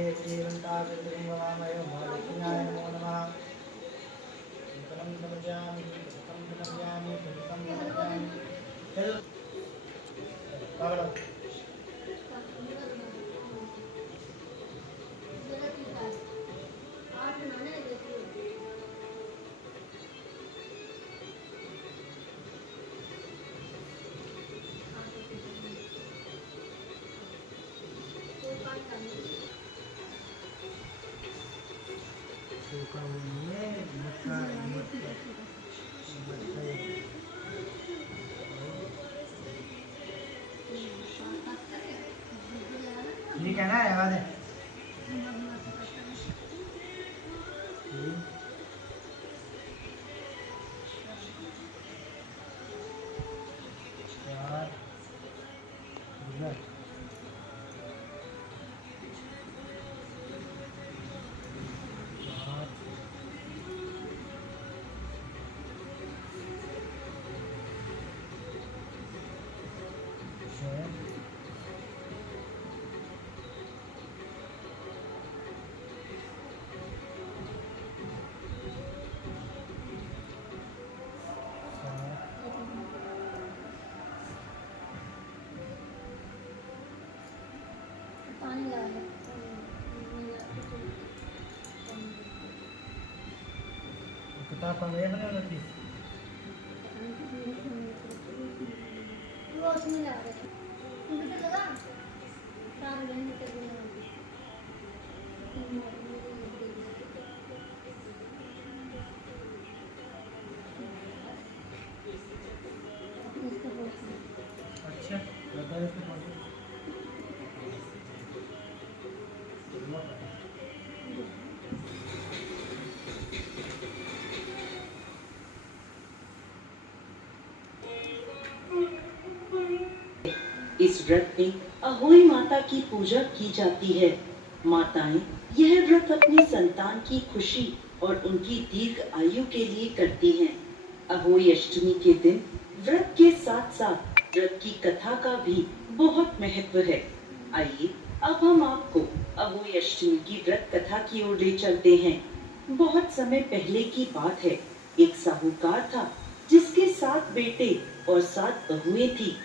जीवन्ताकृतिर्ववामयो महालक्ष्म्याय नमो नमः। दीपनं नमस्यामि, पुष्पं नमस्यामि, पुष्पं नमस्यामि। चलो पकड़ो। ये कहना है आवाज़ है। किताब पढ़ रहे हैं ना लड़की रोशनी लगा रहे कंप्यूटर लगा सारे दिन निकल गए अच्छा बताइए इसको पढ़ इस व्रत में अहोई माता की पूजा की जाती है। माताएं यह व्रत अपनी संतान की खुशी और उनकी दीर्घ आयु के लिए करती हैं। अहोई अष्टमी के दिन व्रत के साथ साथ व्रत की कथा का भी बहुत महत्व है। आइए अब हम आपको अहोई अष्टमी की व्रत कथा की ओर ले चलते हैं। बहुत समय पहले की बात है। एक साहूकार था जिसके 7 बेटे और 7 बहुएं थी।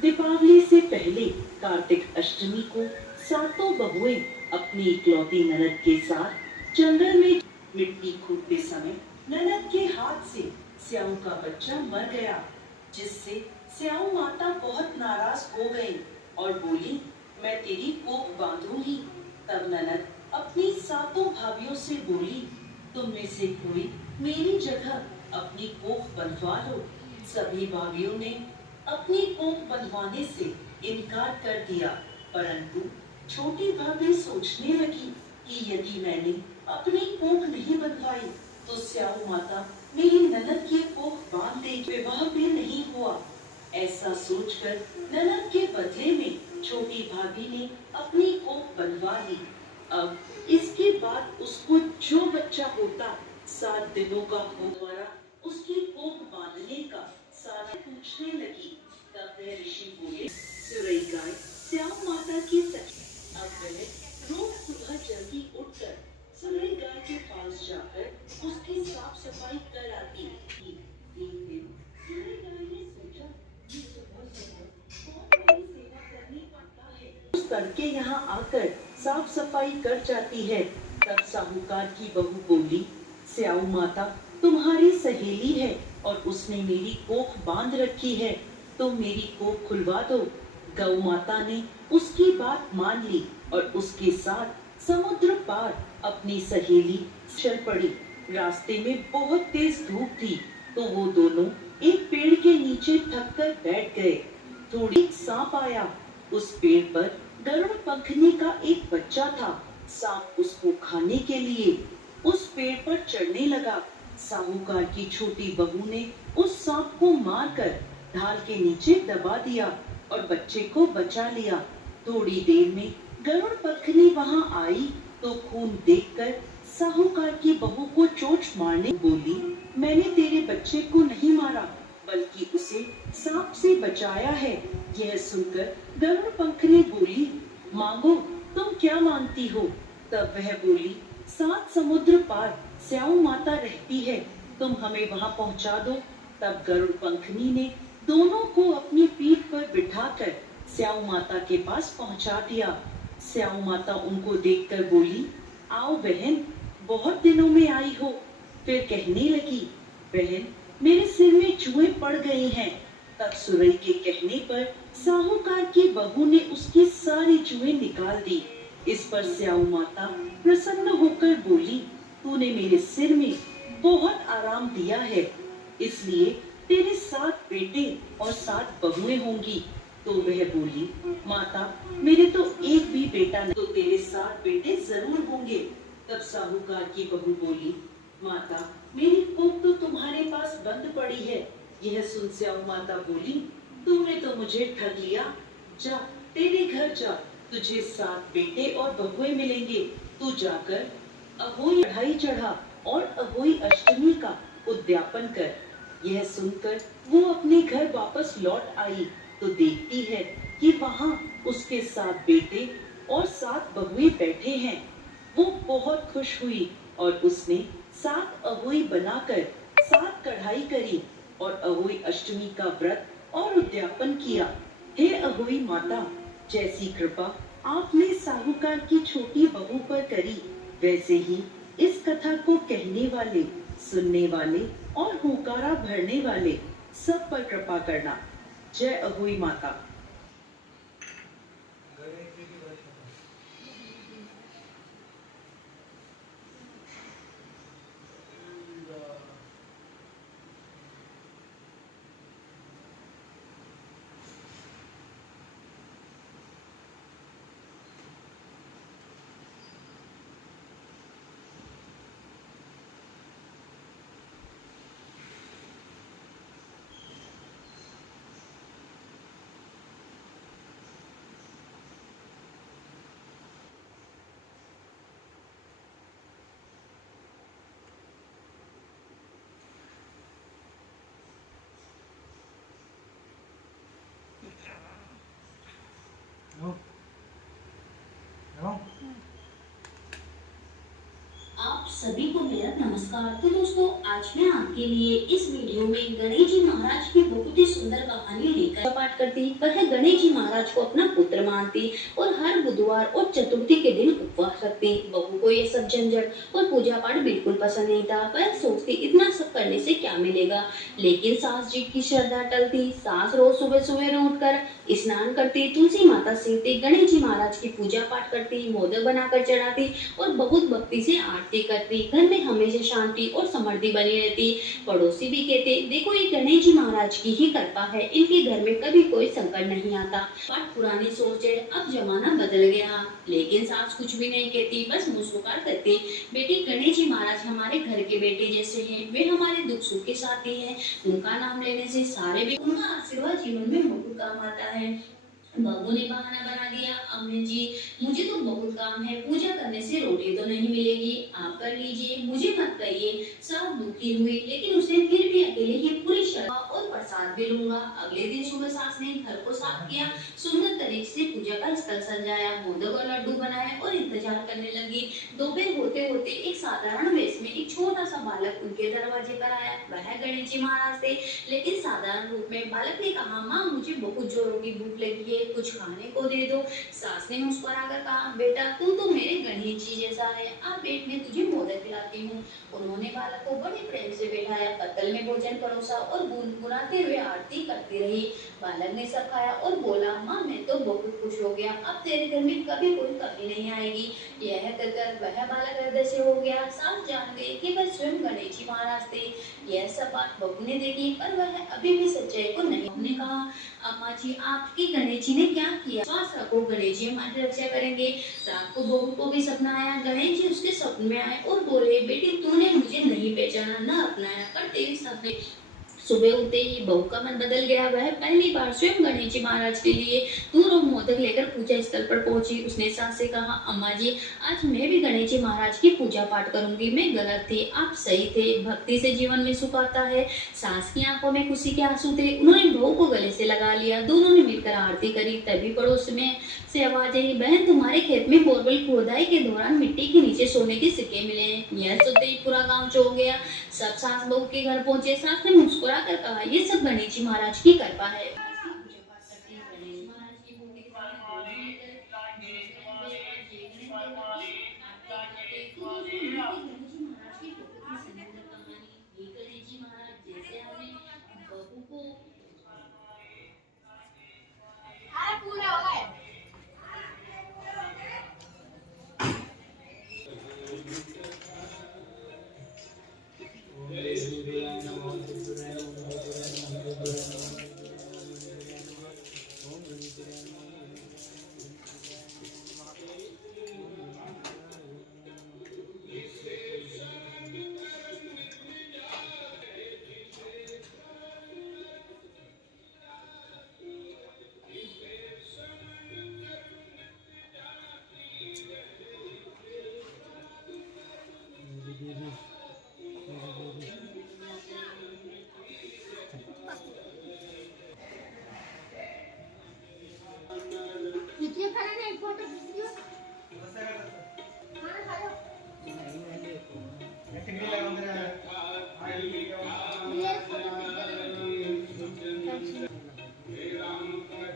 दीपावली से पहले कार्तिक अष्टमी को सातों बहुएं अपनी इकलौती ननद के साथ जंगल में मिट्टी खूंदते समय ननद के हाथ से स्याऊ का बच्चा मर गया, जिससे स्याऊ माता बहुत नाराज हो गई और बोली, मैं तेरी कोख बांधूंगी। तब ननद अपनी सातों भाभियों से बोली, तुम में से कोई मेरी जगह अपनी कोख बंधवा लो। सभी भाभियों ने अपनी कोख बंधवाने से इनकार कर दिया, परंतु छोटी भाभी सोचने लगी कि यदि मैंने अपनी कोख नहीं बंधवाई तो स्याऊ माता मेरी ननद की कोख बांध देगी। विवाह भी नहीं हुआ। ऐसा सोचकर ननद के बदले में छोटी भाभी ने अपनी कोख बंधवा ली। अब इसके बाद उसको जो बच्चा होता 7 दिनों का हो द्वारा उसकी कोख बांधने का सारा पूछने लगी। तब वह ऋषि बोले, सुरई गाय स्याऊ माता की सखी। अब वह रोज सुबह जल्दी उठकर सुरई गाय के पास जाकर उसकी साफ सफाई कर आती। एक दिन सुरई गाय ने सोचा, ये सुबह सुबह बहुत बड़ी सेवा करनी पड़ता है। उस तड़के यहाँ आकर साफ सफाई कर जाती है। तब साहूकार की बहू बोली, स्याऊ माता तुम्हारी सहेली है और उसने मेरी कोख बांध रखी है, तो मेरी कोख खुलवा दो। गौ माता ने उसकी बात मान ली और उसके साथ समुद्र पार अपनी सहेली चल पड़ी। रास्ते में बहुत तेज धूप थी, तो वो दोनों एक पेड़ के नीचे थक कर बैठ गए। थोड़ी सांप आया। उस पेड़ पर गरुड़ पंखनी का एक बच्चा था। सांप उसको खाने के लिए उस पेड़ पर चढ़ने लगा। साहूकार की छोटी बहू ने उस सांप को मारकर ढाल के नीचे दबा दिया और बच्चे को बचा लिया। थोड़ी देर में गरुड़ पंखनी वहां आई तो खून देखकर साहूकार की बहू को चोट मारने बोली, मैंने तेरे बच्चे को नहीं मारा बल्कि उसे सांप से बचाया है। यह सुनकर गरुड़ पंखनी बोली, मांगो तुम क्या मांगती हो। तब वह बोली, 7 समुद्र पार स्याऊ माता रहती है, तुम हमें वहां पहुंचा दो। तब गरुड़ पंखनी ने दोनों को अपनी पीठ पर बिठाकर स्याऊ माता के पास पहुंचा दिया। स्याऊ माता उनको देखकर बोली, आओ बहन, बहुत दिनों में आई हो। फिर कहने लगी, बहन, मेरे सिर में चूहे पड़ गए हैं। तब सुरई के कहने पर साहूकार की बहू ने उसकी सारी चूहे निकाल दी। इस पर स्याऊ माता प्रसन्न होकर बोली, तूने मेरे सिर में बहुत आराम दिया है, इसलिए तेरे 7 बेटे और 7 बहुएं होंगी। तो वह बोली, माता, मेरे तो एक भी बेटा नहीं, तो तेरे 7 बेटे जरूर होंगे। तब साहूकार की बहू बोली, माता, मेरी कोख तो तुम्हारे पास बंद पड़ी है। यह सुन स्याऊ माता बोली, तूने तो मुझे ठग लिया। जा, तेरे घर जा, तुझे 7 बेटे और बहुएं मिलेंगे। तू जाकर अहोई चढ़ाई चढ़ा और अहोई अष्टमी का उद्यापन कर। यह सुनकर वो अपने घर वापस लौट आई तो देखती है कि वहाँ उसके 7 बेटे और 7 बहुएं बैठे हैं। वो बहुत खुश हुई और उसने 7 अहोई बनाकर 7 कढ़ाई करी और अहोई अष्टमी का व्रत और उद्यापन किया। हे अहोई माता, जैसी कृपा आपने साहूकार की छोटी बहू पर करी, वैसे ही इस कथा को कहने वाले, सुनने वाले और हुंकारा भरने वाले सब पर कृपा करना। जय अहोई माता। आप सभी को मेरा नमस्कार। तो दोस्तों, आज मैं आपके लिए इस वीडियो में गणेश जी महाराज की बहुत ही सुंदर कहानी लेकर पाठ करती। वह गणेश जी महाराज को अपना पुत्र मानती और हर बुधवार और चतुर्थी के दिन उपवास रखती। बहू को ये सब झंझट और पूजा पाठ बिल्कुल पसंद नहीं था। वह सोचती, इतना सब करने से क्या मिलेगा। लेकिन सास जी की श्रद्धा टलती। सास रोज सुबह सुबह उठकर स्नान करती, तुलसी माता सीखती, गणेश जी महाराज की पूजा पाठ करती, मोदक बनाकर चढ़ाती और बहुत भक्ति से आरती करती। घर में हमेशा शांति और समृद्धि बनी रहती। पड़ोसी भी कहते, देखो ये गणेश जी महाराज की ही कृपा है, इनके घर में कभी कोई संकट नहीं आता। पर पुरानी सोच है, अब जमाना बदल गया। लेकिन सास कुछ भी नहीं कहती, बस मुस्कुराकर कहती, बेटी, गणेश जी महाराज हमारे घर के बेटे जैसे हैं। वे हमारे दुख सुख के साथी हैं। उनका नाम लेने से सारे भी, उनका आशीर्वाद जीवन में बहुत काम आता है। बहू ने बहाना बना दिया, अम्मी जी, मुझे तो बहुत काम है, पूजा करने से रोटी तो नहीं मिलेगी, आप कर लीजिए, मुझे मत कहिए। सब दुखी हुई, लेकिन उसने फिर भी अकेले ही पूरी श्रद्धा और प्रसाद भी लूंगा। अगले दिन सुबह सास ने घर को साफ किया, सुंदर तरीके से पूजा का स्थल सजाया, मोदक और लड्डू बनाए और इंतजार करने लगी। दोपहर होते होते एक साधारण वेश में एक छोटा सा बालक उनके दरवाजे पर आया। वह गणेश जी महाराज थे, लेकिन साधारण रूप में। बालक ने कहा, माँ, मुझे बहुत जोरों की भूख लगी है, कुछ खाने को दे दो। सास ने मुस्कुराकर कहा, बेटा, तू तो मेरे गणेश जी जैसा है, आप बैठ, मैं तुझे मोदक खिलाती हूँ। उन्होंने बालक को बड़े प्रेम से बैठाया, पत्तल में भोजन परोसा और गुनगुनाते हुए आरती करती रही। बालक ने सब खाया और बोला, माँ, मैं तो बहुत खुश हो गया, अब तेरे घर में कभी कोई कमी नहीं आएगी। यह कहकर वह बालक हृदय से हो गया। सास जान गई कि वह स्वयं गणेश जी महाराज थे। यह सब बात बहू ने देखी, पर वह अभी भी सच्चाई को नहीं। उन्होंने कहा, अम्मा जी, आपकी गणेश जी ने क्या किया? श्वास रखो, गणेश जी हमारी रक्षा करेंगे। रात को बहू को भी सपना आया। गणेश जी उसके सपने में आए और बोले, बेटी, तूने मुझे नहीं पहचाना, न अपनाया, पर तेरे सपने सुबह उठते ही बहू का मन बदल गया। वह पहली बार स्वयं गणेश जी महाराज के लिए दूर और मोदक लेकर पूजा स्थल पर पहुंची। उसने सास से कहा, अम्मा जी आज मैं भी गणेश जी महाराज की पूजा पाठ करूंगी। मैं गलत थी, आप सही थे। भक्ति से जीवन में सुख आता है। सास की आंखों में खुशी के आंसू थे। उन्होंने बहू को गले से लगा लिया। दोनों ने मिलकर आरती करी। तभी पड़ोस में से आवाज आई, बहन तुम्हारे खेत में बोरवेल खोदाई के दौरान मिट्टी के नीचे सोने के सिक्के मिले हैं। यह सुनते ही पूरा गांव चौंक गया। सब सास बहू के घर पहुंचे। सास ने मुस्कुरा कर कहा, ये सब गणेश जी महाराज की कृपा है।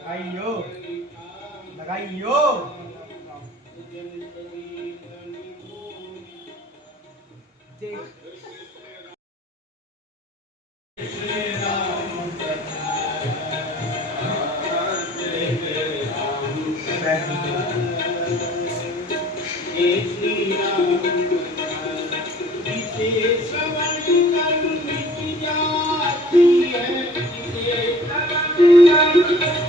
लगाइयो लगाइयो। है